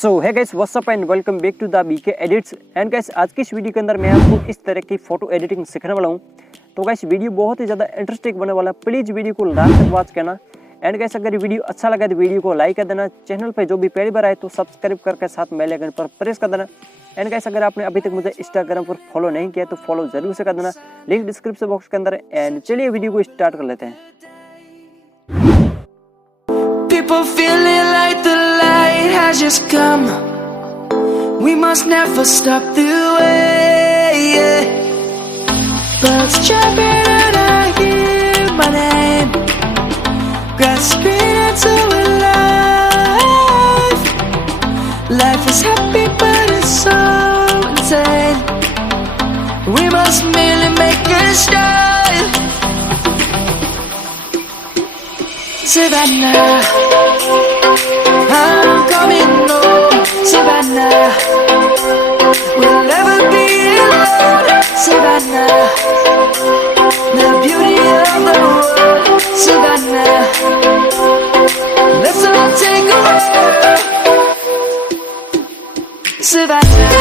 So hey guys, what's up and welcome back to the BK edits. And guys, आज की इस video के अंदर मैं आपको इस तरह की फोटो एडिटिंग सिखाने वाला हूं। तो गाइस, वीडियो बहुत ही ज़्यादा इंटरेस्टिंग बनने वाला है, प्लीज़ वीडियो को लास्ट तक वॉच करना। एंड गाइस, अगर वीडियो अच्छा लगा तो वीडियो को लाइक कर देना, चैनल पर जो भी पहली बार आए तो सब्सक्राइब करके साथ बेल आइकन पर प्रेस कर देना। एंड गाइस, अगर आपने अभी तक मुझे इंस्टाग्राम पर फॉलो नहीं किया तो फॉलो जरूर से कर देना, लिंक डिस्क्रिप्शन बॉक्स के अंदर है। एंड चलिए वीडियो को स्टार्ट कर लेते हैं। People feeling like the light has just come. We must never stop the way, yeah. Birds chirping and I hear my name. Grasping into life. Life is happy but it's so insane. We must merely make a start. Savannah, I'm coming home. Savannah, we'll never be alone. Savannah, the beauty of the world. Savannah, let's all take a walk. Savannah.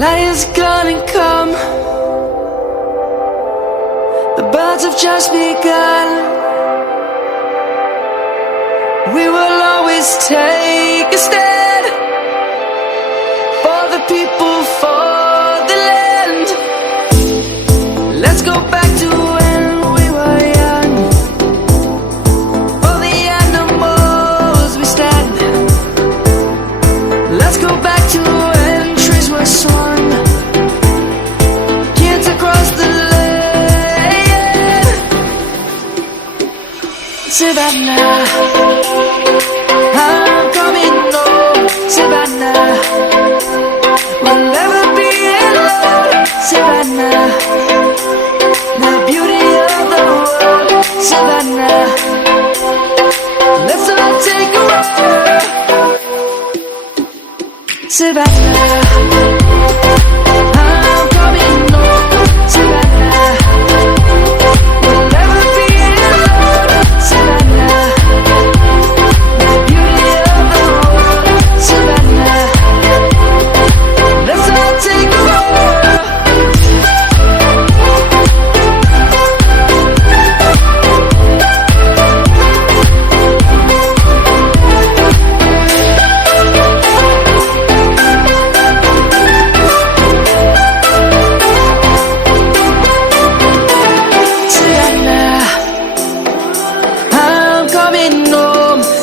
Light is gonna come. The birds have just begun. We will always take a stand for the people, for the land. Let's go back to when we were young. For the animals we stand. Let's go back to when trees were swung. Savannah, I'm coming home. Savannah, we'll never be alone. Savannah, the beauty of the world. Savannah, let's all take a walk. Savannah, I'm coming home. Savannah, we'll never be alone. Savannah, the beauty of the world. Savannah, let's all take a walk.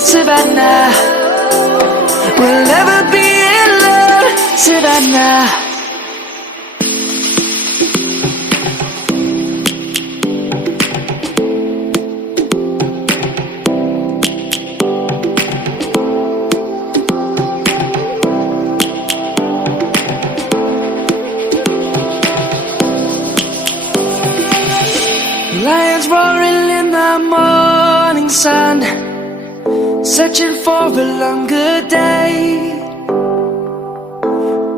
Savannah, we'll never be alone. Savannah. Lions roaring in the morning sun, searching for a longer day.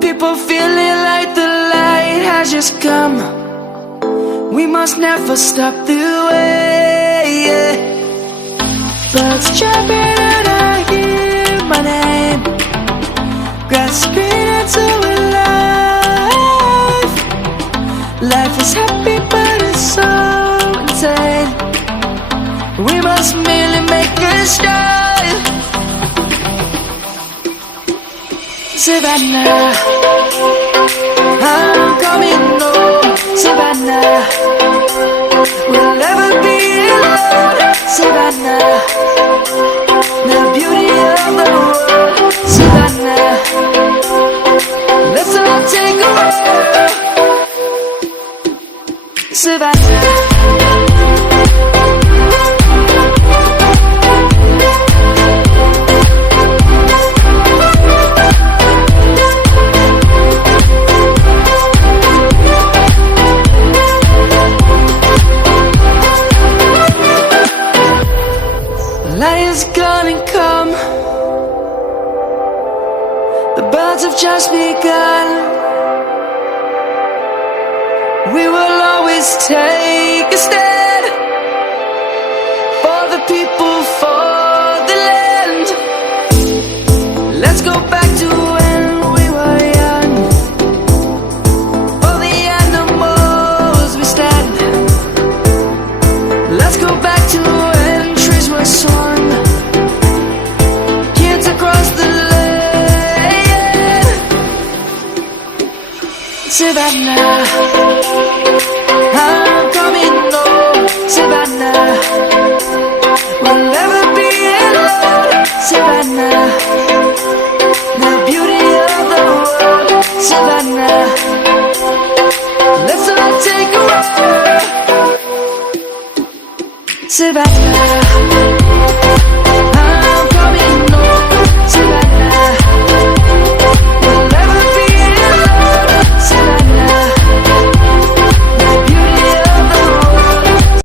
People feeling like the light has just come. We must never stop the way, yeah. Birds chirping and I hear my name. Grasping into life. Life is happy but it's so insane. We must merely make a start. Savannah, I'm coming home. Savannah, we'll never be alone. Savannah, the beauty of the world. Savannah, let's all take a walk. Savannah. light is gonna come. The birds have just begun. We will always take a stand for the people, for the land. Let's go back to when we were young. For the animals we stand. Let's go back to when trees were swung. Kids across the land. Savannah, I'm coming home. Savannah, we'll never be alone. Savannah, the beauty of the world. Savannah, let's all take a ride. Savannah.